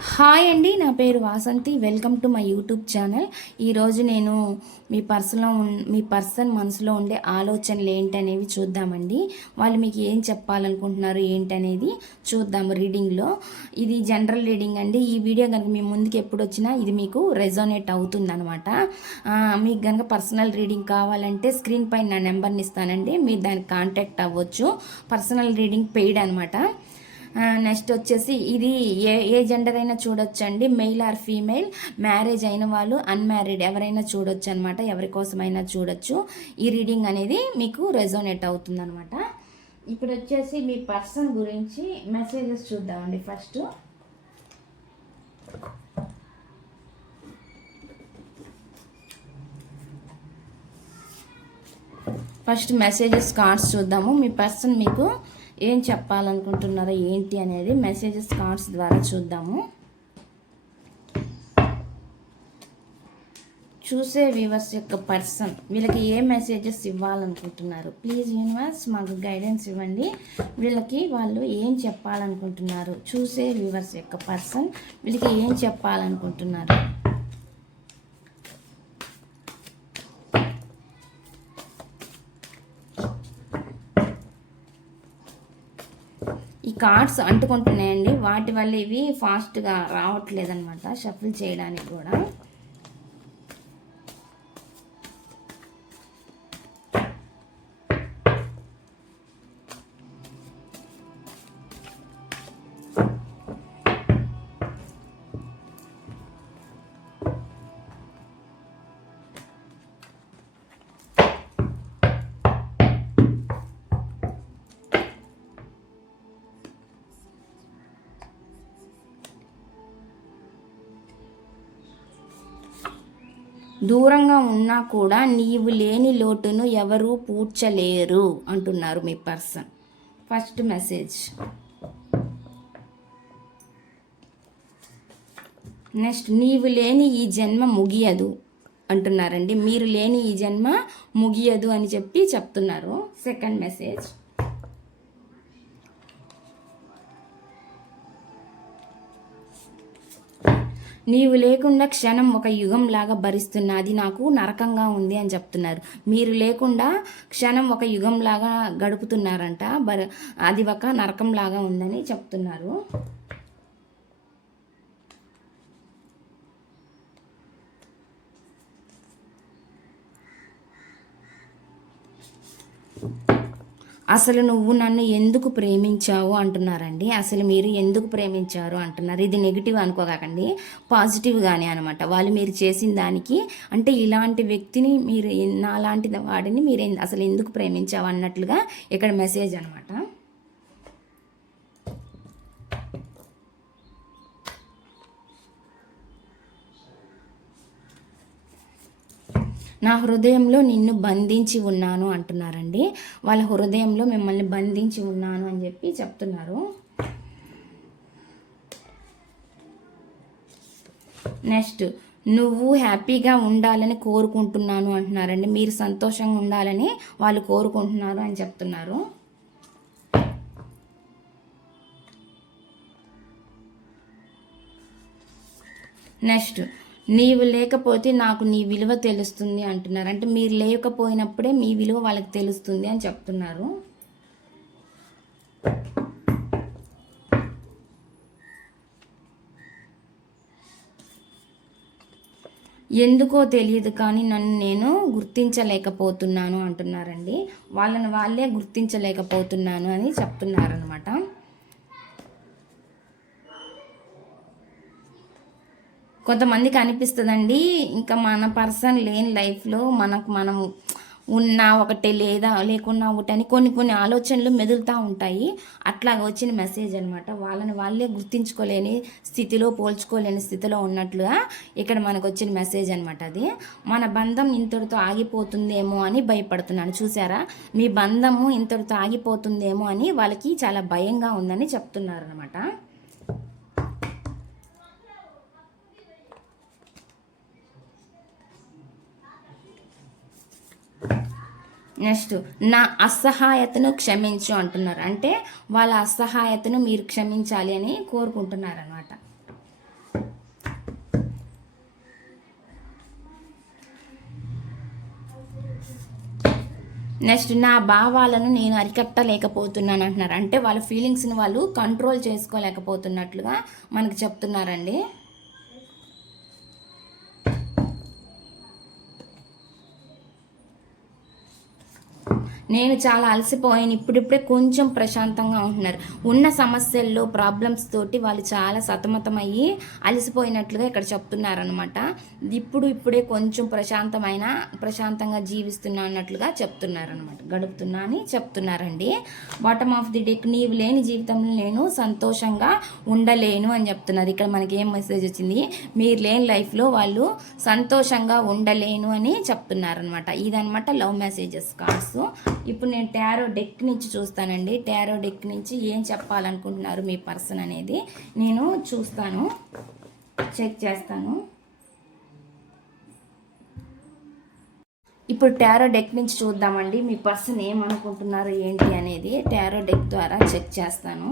Hi అండి నా పేరు Vasanthi. Welcome to my YouTube channel. ఈరోజు నేను మీ పర్సన్లో ఉన్- మీ పర్సన్ మనసులో ఉండే ఆలోచనలు ఏంటనేవి చూద్దామండి. వాళ్ళు మీకు ఏం చెప్పాలనుకుంటున్నారు ఏంటనేది చూద్దాము రీడింగ్లో. ఇది జనరల్ రీడింగ్ అండి. ఈ వీడియో కనుక మీ ముందుకు ఎప్పుడు వచ్చినా ఇది మీకు రెజోనేట్ అవుతుందనమాట మీకు కనుక పర్సనల్ రీడింగ్ కావాలంటే స్క్రీన్ పైన నా నెంబర్ని ఇస్తానండి. మీరు దానికి కాంటాక్ట్ అవ్వచ్చు. పర్సనల్ రీడింగ్ పెయిడ్ అనమాట నెక్స్ట్ వచ్చేసి ఇది ఏ ఏ జెండర్ అయినా చూడొచ్చండి. మెయిల్ ఆర్ ఫీమేల్ మ్యారేజ్ అయిన వాళ్ళు అన్మ్యారీడ్ ఎవరైనా చూడొచ్చు అనమాట ఎవరి కోసమైనా చూడొచ్చు. ఈ రీడింగ్ అనేది మీకు రెజోనేట్ అవుతుంది అనమాట ఇప్పుడు వచ్చేసి మీ పర్సన్ గురించి మెసేజెస్ చూద్దామండి ఫస్ట్ ఫస్ట్ మెసేజెస్ కార్డ్స్ చూద్దాము. మీ పర్సన్ మీకు ఏం చెప్పాలనుకుంటున్నారో ఏంటి అనేది మెసేజెస్ కార్డ్స్ ద్వారా చూద్దాము. చూసే వ్యూవర్స్ యొక్క పర్సన్ వీళ్ళకి ఏ మెసేజెస్ ఇవ్వాలనుకుంటున్నారు? ప్లీజ్ యూనివర్స్ మాకు గైడెన్స్ ఇవ్వండి. వీళ్ళకి వాళ్ళు ఏం చెప్పాలనుకుంటున్నారు? చూసే వ్యూవర్స్ యొక్క పర్సన్ వీళ్ళకి ఏం చెప్పాలనుకుంటున్నారు? కార్డ్స్ అంటుకుంటున్నాయండి. వాటి వల్ల ఇవి ఫాస్ట్గా రావట్లేదు అనమాట షఫిల్ చేయడానికి కూడా. దూరంగా ఉన్నా కూడా నీవు లేని లోటును ఎవరూ పూడ్చలేరు అంటున్నారు మీ పర్సన్. First message. నెక్స్ట్ నీవు లేని ఈ జన్మ ముగియదు అంటున్నారండి. మీరు లేని ఈ జన్మ ముగియదు అని చెప్పి చెప్తున్నారు. Second message. నీవు లేకుండా క్షణం ఒక యుగంలాగా భరిస్తున్నా అది నాకు నరకంగా ఉంది అని చెప్తున్నారు. మీరు లేకుండా క్షణం ఒక యుగంలాగా గడుపుతున్నారంట బర అది ఒక నరకం లాగా ఉందని చెప్తున్నారు. అసలు నువ్వు నన్ను ఎందుకు ప్రేమించావు అంటున్నారండి. అసలు మీరు ఎందుకు ప్రేమించారు అంటున్నారు. ఇది నెగిటివ్ అనుకోకండి పాజిటివ్గానే అనమాట. వాళ్ళు మీరు చేసిన దానికి అంటే ఇలాంటి వ్యక్తిని మీరు నాలాంటి వాడిని మీరు అసలు ఎందుకు ప్రేమించావు అన్నట్లుగా ఇక్కడ మెసేజ్ అనమాట. నా హృదయంలో నిన్ను బంధించి ఉన్నాను అంటున్నారండి. వాళ్ళ హృదయంలో మిమ్మల్ని బంధించి ఉన్నాను అని చెప్పి చెప్తున్నారు. నెక్స్ట్ నువ్వు హ్యాపీగా ఉండాలని కోరుకుంటున్నాను అంటున్నారండి. మీరు సంతోషంగా ఉండాలని వాళ్ళు కోరుకుంటున్నారు అని చెప్తున్నారు. నెక్స్ట్ నీవు లేకపోతే నాకు నీ విలువ తెలుస్తుంది అంటున్నారు. అంటే మీరు లేకపోయినప్పుడే మీ విలువ వాళ్ళకి తెలుస్తుంది అని చెప్తున్నారు. ఎందుకో తెలియదు కానీ నన్ను నేను గుర్తించలేకపోతున్నాను అంటున్నారండి. వాళ్ళని వాళ్ళే గుర్తించలేకపోతున్నాను అని చెప్తున్నారనమాట కొంతమందికి అనిపిస్తుందండి ఇంకా మన పర్సన్ లేని లైఫ్లో మనకు మనము ఉన్నా ఒకటే లేదా లేకున్నా ఒకటని కొన్ని కొన్ని ఆలోచనలు మెదులుతూ ఉంటాయి. అట్లాగ వచ్చిన మెసేజ్ అనమాట వాళ్ళని వాళ్ళే గుర్తించుకోలేని స్థితిలో పోల్చుకోలేని స్థితిలో ఉన్నట్లుగా ఇక్కడ మనకు వచ్చిన మెసేజ్ అనమాట అది. మన బంధం ఇంతటితో ఆగిపోతుందేమో అని భయపడుతున్నాను. చూసారా? మీ బంధము ఇంతటితో ఆగిపోతుందేమో అని వాళ్ళకి చాలా భయంగా ఉందని చెప్తున్నారు అనమాట నెక్స్ట్ నా అసహాయతను క్షమించు అంటున్నారు. అంటే వాళ్ళ అసహాయతను మీరు క్షమించాలి అని కోరుకుంటున్నారు అనమాట నెక్స్ట్ నా భావాలను నేను అరికట్టలేకపోతున్నాను అంటున్నారు. అంటే వాళ్ళ ఫీలింగ్స్ని వాళ్ళు కంట్రోల్ చేసుకోలేకపోతున్నట్లుగా మనకు చెప్తున్నారండి. నేను చాలా అలసిపోయాను. ఇప్పుడిప్పుడే కొంచెం ప్రశాంతంగా ఉంటున్నారు. ఉన్న సమస్యల్లో ప్రాబ్లమ్స్ తోటి వాళ్ళు చాలా సతమతమయ్యి అలసిపోయినట్లుగా ఇక్కడ చెప్తున్నారనమాట ఇప్పుడు ఇప్పుడే కొంచెం ప్రశాంతమైన ప్రశాంతంగా జీవిస్తున్నా అన్నట్లుగా చెప్తున్నారనమాట గడుపుతున్నా అని చెప్తున్నారండి. బాటమ్ ఆఫ్ ది డెక్ నీవు లేని జీవితంలో నేను సంతోషంగా ఉండలేను అని చెప్తున్నారు. ఇక్కడ మనకి ఏం మెసేజ్ వచ్చింది? మీరు లేని లైఫ్లో వాళ్ళు సంతోషంగా ఉండలేను అని చెప్తున్నారనమాట ఇదనమాట లవ్ మెసేజెస్ కార్డ్స్ ఇప్పుడు నేను టారో డెక్ నుంచి చూస్తానండి. టారో డెక్ నుంచి ఏం చెప్పాలనుకుంటున్నారు మీ పర్సన్ అనేది నేను చూస్తాను. చెక్ చేస్తాను. ఇప్పుడు టారో డెక్ నుంచి చూద్దామండి. మీ పర్సన్ ఏమనుకుంటున్నారు ఏంటి అనేది టారో డెక్ ద్వారా చెక్ చేస్తాను.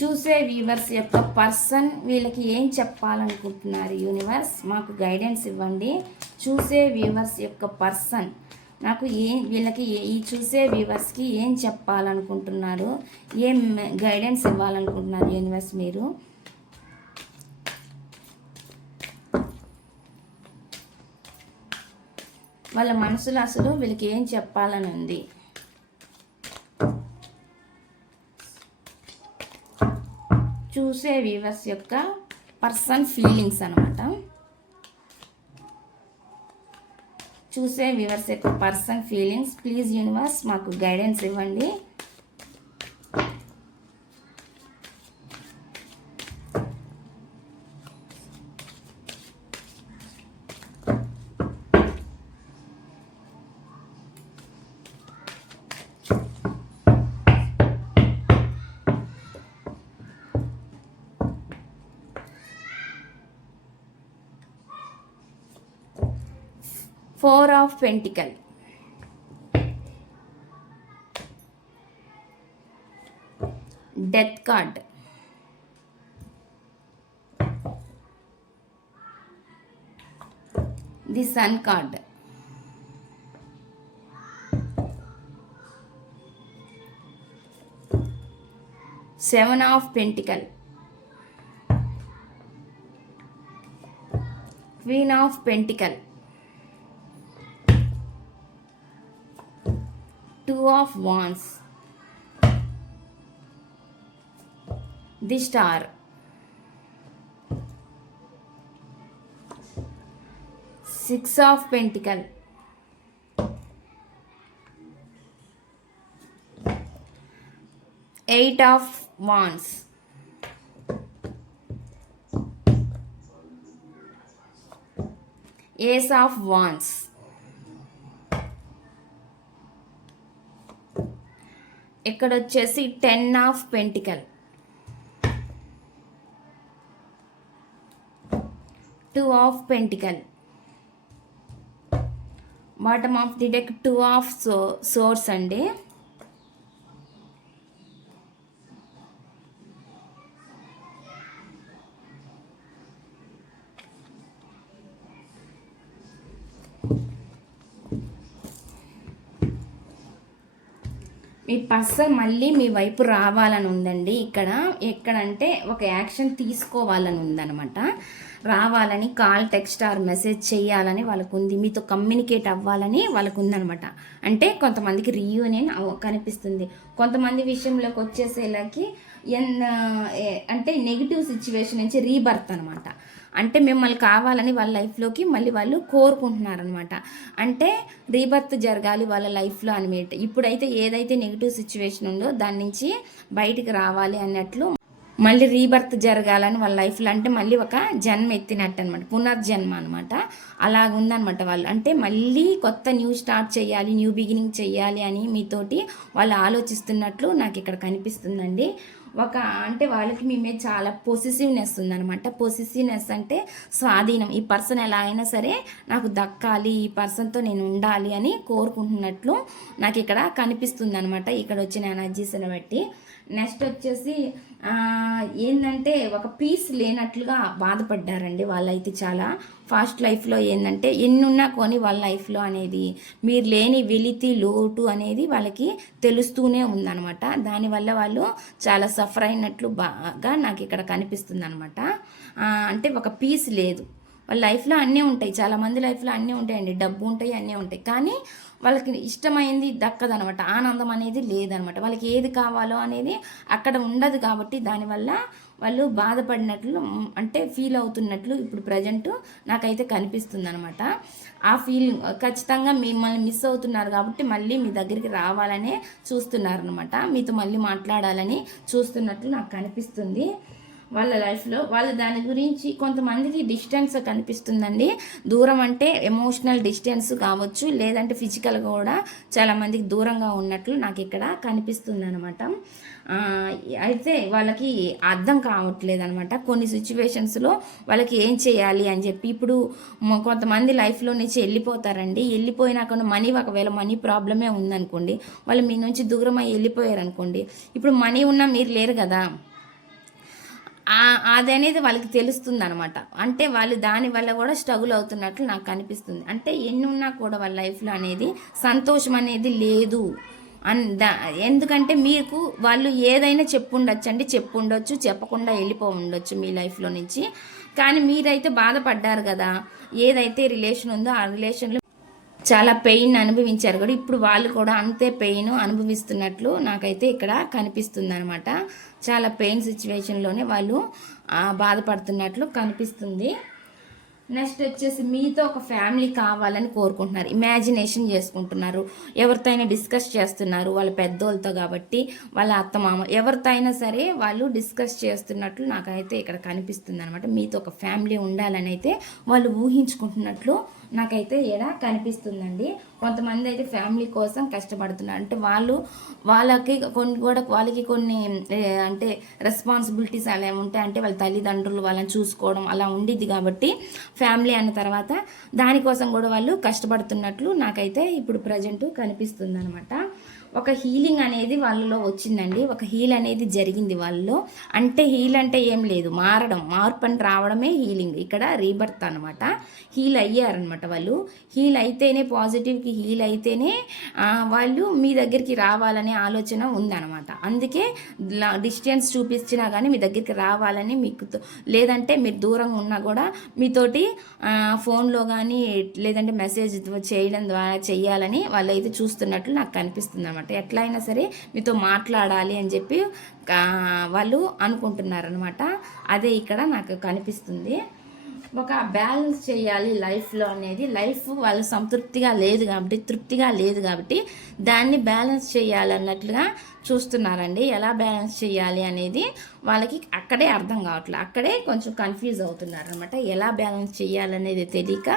చూసే వ్యూవర్స్ యొక్క పర్సన్ వీళ్ళకి ఏం చెప్పాలనుకుంటున్నారు యూనివర్స్? మాకు గైడెన్స్ ఇవ్వండి. చూసే వ్యూవర్స్ యొక్క పర్సన్ నాకు ఏ వీళ్ళకి ఈ చూసే వ్యూవర్స్కి ఏం చెప్పాలనుకుంటున్నారు? ఏం గైడెన్స్ ఇవ్వాలనుకుంటున్నారు యూనివర్స్ మీరు? వాళ్ళ మనసులో అసలు వీళ్ళకి ఏం చెప్పాలని ఉంది చూసే వ్యూవర్స్ యొక్క పర్సన్ ఫీలింగ్స్ అనమాట చూసే వ్యూవర్స్ యొక్క పర్సన్ ఫీలింగ్స్ ప్లీజ్ యూనివర్స్ మాకు గైడెన్స్ ఇవ్వండి. Four of pentacle death card the sun card seven of pentacle queen of pentacle two of wands the star. Six of pentacle. Eight of wands. Ace of wands ఇక్కడ వచ్చేసి ten of pentacle. Two of pentacle. Bottom of the deck two of so swords అండి. మీ person మళ్ళీ మీ వైపు రావాలని ఉందండి. ఇక్కడ ఎక్కడంటే ఒక యాక్షన్ తీసుకోవాలని ఉందన్నమాట. రావాలని కాల్ టెక్స్ట్ ఆర్ మెసేజ్ చేయాలని వాళ్ళకు ఉంది మీతో కమ్యూనికేట్ అవ్వాలని వాళ్ళకు ఉందనమాట అంటే కొంతమందికి రీయూనియన్ కనిపిస్తుంది. కొంతమంది విషయంలోకి వచ్చేసేలాకి ఎన్ ఏ- అంటే నెగిటివ్ సిచ్యువేషన్ నుంచి రీబర్త్ అనమాట అంటే మిమ్మల్ని కావాలని వాళ్ళ లైఫ్లోకి మళ్ళీ వాళ్ళు కోరుకుంటున్నారనమాట అంటే రీబర్త్ జరగాలి వాళ్ళ లైఫ్లో అనమాట. ఇప్పుడైతే ఏదైతే నెగిటివ్ సిచ్యువేషన్ ఉందో దాని నుంచి బయటికి రావాలి అన్నట్లు మళ్ళీ రీబర్త్ జరగాలని వాళ్ళ లైఫ్లో అంటే మళ్ళీ ఒక జన్మ ఎత్తినట్టు అనమాట పునర్జన్మ అనమాట అలాగుందనమాట వాళ్ళు. అంటే మళ్ళీ కొత్త న్యూ స్టార్ట్ చేయాలి న్యూ బిగినింగ్ చేయాలి అని మీతోటి వాళ్ళు ఆలోచిస్తున్నట్లు నాకు ఇక్కడ కనిపిస్తుందండి. ఒక అంటే వాళ్ళకి మీ మీద చాలా పొసిసివ్నెస్ ఉందన్నమాట. పొసిసివ్నెస్ అంటే స్వాధీనం. ఈ పర్సన్ ఎలా అయినా సరే నాకు దక్కాలి ఈ పర్సన్తో నేను ఉండాలి అని కోరుకుంటున్నట్లు నాకు ఇక్కడ కనిపిస్తుంది అనమాట ఇక్కడ వచ్చిన ఎనర్జీస్ని బట్టి. నెక్స్ట్ వచ్చేసి ఏంటంటే ఒక పీస్ లేనట్లుగా బాధపడ్డారండి వాళ్ళైతే చాలా. ఫాస్ట్ లైఫ్లో ఏంటంటే ఎన్నున్నా కొని వాళ్ళ లైఫ్లో అనేది మీరు లేని వెలితి లోటు అనేది వాళ్ళకి తెలుస్తూనే ఉందన్నమాట. దానివల్ల వాళ్ళు చాలా సఫర్ అయినట్లు బాగా నాకు ఇక్కడ కనిపిస్తుంది అనమాట అంటే ఒక పీస్ లేదు. వాళ్ళ లైఫ్లో అన్నీ ఉంటాయి. చాలా మంది లైఫ్లో అన్నీ ఉంటాయండి. డబ్బు ఉంటాయి అన్నీ ఉంటాయి. కానీ వాళ్ళకి ఇష్టమైంది దక్కదనమాట. ఆనందం అనేది లేదనమాట. వాళ్ళకి ఏది కావాలో అనేది అక్కడ ఉండదు కాబట్టి దానివల్ల వాళ్ళు బాధపడినట్లు అంటే ఫీల్ అవుతున్నట్లు ఇప్పుడు ప్రజెంట్ నాకైతే కనిపిస్తుంది అనమాట ఆ ఫీలింగ్ ఖచ్చితంగా మిమ్మల్ని మిస్ అవుతున్నారు కాబట్టి మళ్ళీ మీ దగ్గరికి రావాలనే చూస్తున్నారు అనమాట మీతో మళ్ళీ మాట్లాడాలని చూస్తున్నట్లు నాకు కనిపిస్తుంది. వాళ్ళ లైఫ్లో వాళ్ళ దాని గురించి కొంతమందికి డిస్టెన్స్ కనిపిస్తుందండి. దూరం అంటే ఎమోషనల్ డిస్టెన్స్ కావచ్చు లేదంటే ఫిజికల్గా కూడా చాలామందికి దూరంగా ఉన్నట్లు నాకు ఇక్కడ కనిపిస్తుంది అనమాట అయితే వాళ్ళకి అర్థం కావట్లేదు అనమాట కొన్ని సిచ్యువేషన్స్లో వాళ్ళకి ఏం చేయాలి అని చెప్పి ఇప్పుడు కొంతమంది లైఫ్లో నుంచి వెళ్ళిపోతారండి. వెళ్ళిపోయినాక మనీ ఒకవేళ మనీ ప్రాబ్లమే ఉందనుకోండి వాళ్ళు మీ నుంచి దూరం అయ్యి వెళ్ళిపోయారు అనుకోండి ఇప్పుడు మనీ ఉన్నా మీరు లేరు కదా. అది అనేది వాళ్ళకి తెలుస్తుంది అనమాట అంటే వాళ్ళు దాని వల్ల కూడా స్ట్రగుల్ అవుతున్నట్లు నాకు అనిపిస్తుంది. అంటే ఎన్ని ఉన్నా కూడా వాళ్ళ లైఫ్లో అనేది సంతోషం అనేది లేదు. అన్ దా ఎందుకంటే మీకు వాళ్ళు ఏదైనా చెప్పుండొచ్చు అండి చెప్పుండొచ్చు చెప్పకుండా వెళ్ళిపో ఉండొచ్చు మీ లైఫ్లో నుంచి. కానీ మీరైతే బాధపడ్డారు కదా ఏదైతే రిలేషన్ ఉందో ఆ రిలేషన్లో చాలా పెయిన్ అనుభవించారు కూడా. ఇప్పుడు వాళ్ళు కూడా అంతే పెయిన్ అనుభవిస్తున్నట్లు నాకైతే ఇక్కడ కనిపిస్తుంది అనమాట చాలా పెయిన్ సిచ్యువేషన్లోనే వాళ్ళు బాధపడుతున్నట్లు కనిపిస్తుంది. నెక్స్ట్ వచ్చేసి మీతో ఒక ఫ్యామిలీ కావాలని కోరుకుంటున్నారు. ఇమాజినేషన్ చేసుకుంటున్నారు. ఎవరితో అయినా డిస్కస్ చేస్తున్నారు. వాళ్ళ పెద్దోళ్ళతో కాబట్టి వాళ్ళ అత్తమామ ఎవరితో అయినా సరే వాళ్ళు డిస్కస్ చేస్తున్నట్లు నాకైతే ఇక్కడ కనిపిస్తుంది అనమాట మీతో ఒక ఫ్యామిలీ ఉండాలని అయితే వాళ్ళు ఊహించుకుంటున్నట్లు నాకైతే ఇక్కడ కనిపిస్తుందండి. కొంతమంది అయితే ఫ్యామిలీ కోసం కష్టపడుతున్నారు. అంటే వాళ్ళు వాళ్ళకి కొన్ని కూడా వాళ్ళకి కొన్ని అంటే రెస్పాన్సిబిలిటీస్ అలా ఉంటాయి అంటే వాళ్ళ తల్లిదండ్రులు వాళ్ళని చూసుకోవడం అలా ఉండిద్ది కాబట్టి ఫ్యామిలీ అన్న తర్వాత దానికోసం కూడా వాళ్ళు కష్టపడుతున్నట్లు నాకైతే ఇప్పుడు ప్రజెంట్ కనిపిస్తుంది అనమాట ఒక హీలింగ్ అనేది వాళ్ళలో వచ్చిందండి. ఒక హీల్ అనేది జరిగింది వాళ్ళలో. అంటే హీల్ అంటే ఏం లేదు. మారడం మార్పు అని రావడమే హీలింగ్ ఇక్కడ రీబర్త్ అనమాట హీల్ అయ్యారనమాట వాళ్ళు. హీల్ అయితేనే పాజిటివ్కి హీల్ అయితేనే వాళ్ళు మీ దగ్గరికి రావాలనే ఆలోచన ఉందన్నమాట. అందుకే డిస్టెన్స్ చూపించినా కానీ మీ దగ్గరికి రావాలని మీకు లేదంటే మీరు దూరంగా ఉన్నా కూడా మీతోటి ఫోన్లో కానీ లేదంటే మెసేజ్ చేయడం ద్వారా చేయాలని వాళ్ళు అయితే చూస్తున్నట్లు నాకు కనిపిస్తుంది అనమాట. ఎట్లా అయినా సరే మీతో మాట్లాడాలి అని చెప్పి వాళ్ళు అనుకుంటున్నారనమాట. అదే ఇక్కడ నాకు కనిపిస్తుంది. ఒక బ్యాలెన్స్ చేయాలి లైఫ్లో అనేది. లైఫ్ వాళ్ళు సంతృప్తిగా లేదు కాబట్టి తృప్తిగా లేదు కాబట్టి దాన్ని బ్యాలెన్స్ చేయాలన్నట్లుగా చూస్తున్నారండి. ఎలా బ్యాలెన్స్ చేయాలి అనేది వాళ్ళకి అక్కడే అర్థం కావట్లేదు అక్కడే కొంచెం కన్ఫ్యూజ్ అవుతున్నారు అనమాట ఎలా బ్యాలెన్స్ చేయాలనేది తెలియక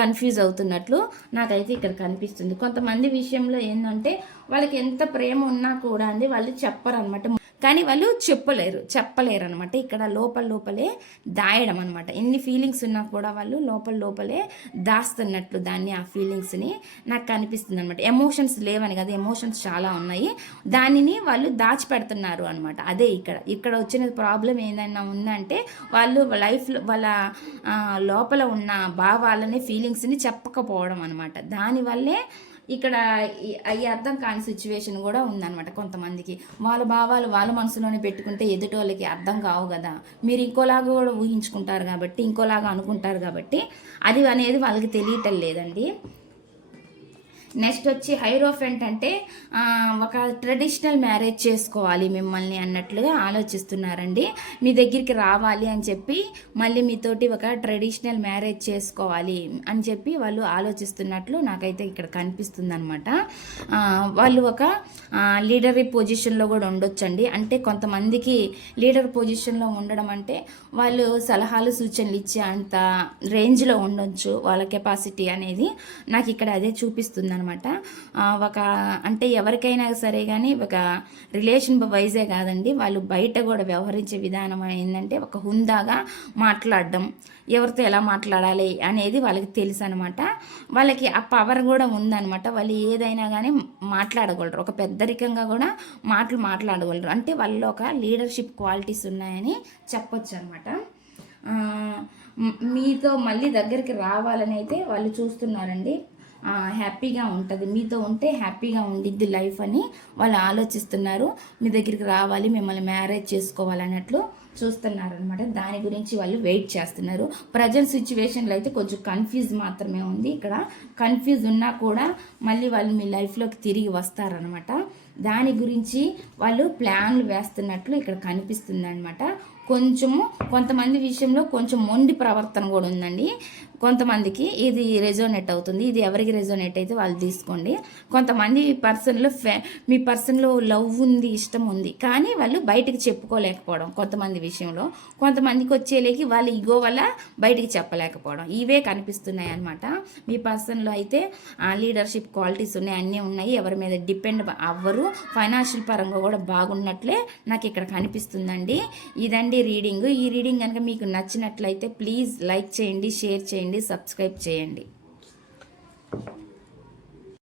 కన్ఫ్యూజ్ అవుతున్నట్లు నాకైతే ఇక్కడ కనిపిస్తుంది. కొంతమంది విషయంలో ఏంటంటే వాళ్ళకి ఎంత ప్రేమ ఉన్నా కూడా అండి వాళ్ళు చెప్పరు అనమాట కానీ వాళ్ళు చెప్పలేరు చెప్పలేరు అనమాట ఇక్కడ లోపల లోపలే దాయడం అనమాట ఎన్ని ఫీలింగ్స్ ఉన్నా కూడా వాళ్ళు లోపల లోపలే దాస్తున్నట్లు దాన్ని ఆ ఫీలింగ్స్ని నాకు కనిపిస్తుంది అనమాట ఎమోషన్స్ లేవని కదా ఎమోషన్స్ చాలా ఉన్నాయి. దానిని వాళ్ళు దాచిపెడుతున్నారు అనమాట అదే ఇక్కడ. ఇక్కడ వచ్చిన ప్రాబ్లం ఏదైనా ఉందంటే వాళ్ళు లైఫ్లో వాళ్ళ లోపల ఉన్న భావాలని ఫీలింగ్స్ని చెప్పకపోవడం అనమాట దానివల్లే ఇక్కడ అవి అర్థం కాని సిచ్యువేషన్ కూడా ఉందన్నమాట కొంతమందికి. వాళ్ళ భావాలు వాళ్ళ మనసులోనే పెట్టుకుంటే ఎదుటి వాళ్ళకి అర్థం కావు కదా. మీరు ఇంకోలాగా కూడా ఊహించుకుంటారు కాబట్టి ఇంకోలాగా అనుకుంటారు కాబట్టి అది అనేది వాళ్ళకి తెలియటం లేదండి. నెక్స్ట్ వచ్చి హైరోఫెంట్ అంటే ఒక ట్రెడిషనల్ మ్యారేజ్ చేసుకోవాలి మిమ్మల్ని అన్నట్లుగా ఆలోచిస్తున్నారండి. మీ దగ్గరికి రావాలి అని చెప్పి మళ్ళీ మీతోటి ఒక ట్రెడిషనల్ మ్యారేజ్ చేసుకోవాలి అని చెప్పి వాళ్ళు ఆలోచిస్తున్నట్లు నాకైతే ఇక్కడ కనిపిస్తుంది అనమాట వాళ్ళు ఒక లీడరీ పొజిషన్లో కూడా ఉండొచ్చండి. అంటే కొంతమందికి లీడర్ పొజిషన్లో ఉండడం అంటే వాళ్ళు సలహాలు సూచనలు ఇచ్చే అంత రేంజ్లో ఉండొచ్చు వాళ్ళ కెపాసిటీ అనేది. నాకు ఇక్కడ అదే చూపిస్తుంది అనమాట ఒక అంటే ఎవరికైనా సరే కానీ ఒక రిలేషన్ వైజే కాదండి. వాళ్ళు బయట కూడా వ్యవహరించే విధానం ఏంటంటే ఒక హుందాగా మాట్లాడడం ఎవరితో ఎలా మాట్లాడాలి అనేది వాళ్ళకి తెలుసు అనమాట వాళ్ళకి ఆ పవర్ కూడా ఉందనమాట వాళ్ళు ఏదైనా కానీ మాట్లాడగలరు. ఒక పెద్దరికంగా కూడా మాటలు మాట్లాడగలరు. అంటే వాళ్ళు ఒక లీడర్షిప్ క్వాలిటీస్ ఉన్నాయని చెప్పొచ్చు అనమాట మీతో మళ్ళీ దగ్గరికి రావాలని అయితే వాళ్ళు చూస్తున్నారండి. హ్యాపీగా ఉంటుంది. మీతో ఉంటే హ్యాపీగా ఉండిద్ది లైఫ్ అని వాళ్ళు ఆలోచిస్తున్నారు. మీ దగ్గరికి రావాలి మిమ్మల్ని మ్యారేజ్ చేసుకోవాలన్నట్లు చూస్తున్నారు అనమాట దాని గురించి వాళ్ళు వెయిట్ చేస్తున్నారు. ప్రజెంట్ సిచ్యువేషన్లో అయితే కొంచెం కన్ఫ్యూజ్ మాత్రమే ఉంది. ఇక్కడ కన్ఫ్యూజ్ ఉన్నా కూడా మళ్ళీ వాళ్ళు మీ లైఫ్లోకి తిరిగి వస్తారనమాట దాని గురించి వాళ్ళు ప్లాన్లు వేస్తున్నట్లు ఇక్కడ కనిపిస్తుంది అనమాట కొంచెము కొంతమంది విషయంలో కొంచెం మొండి ప్రవర్తన కూడా ఉందండి. కొంతమందికి ఇది రెజోనేట్ అవుతుంది. ఇది ఎవరికి రెజోనేట్ అయితే వాళ్ళు తీసుకోండి. కొంతమంది పర్సన్లో ఫే మీ పర్సన్లో లవ్ ఉంది ఇష్టం ఉంది. కానీ వాళ్ళు బయటికి చెప్పుకోలేకపోవడం కొంతమంది విషయంలో. కొంతమందికి వచ్చేలేకి వాళ్ళ ఈగో వల్ల బయటికి చెప్పలేకపోవడం. ఇవే కనిపిస్తున్నాయి అనమాట మీ పర్సన్లో అయితే లీడర్షిప్ క్వాలిటీస్ ఉన్నాయి అన్నీ ఉన్నాయి. ఎవరి మీద డిపెండ్ అవ్వరు. ఫైనాన్షియల్ పరంగా కూడా బాగున్నట్లే నాకు ఇక్కడ కనిపిస్తుందండి. ఇదండి రీడింగ్ ఈ రీడింగ్ కనుక మీకు నచ్చినట్లయితే ప్లీజ్ లైక్ చేయండి షేర్ చేయండి. చేయండి సబ్స్క్రైబ్ చేయండి.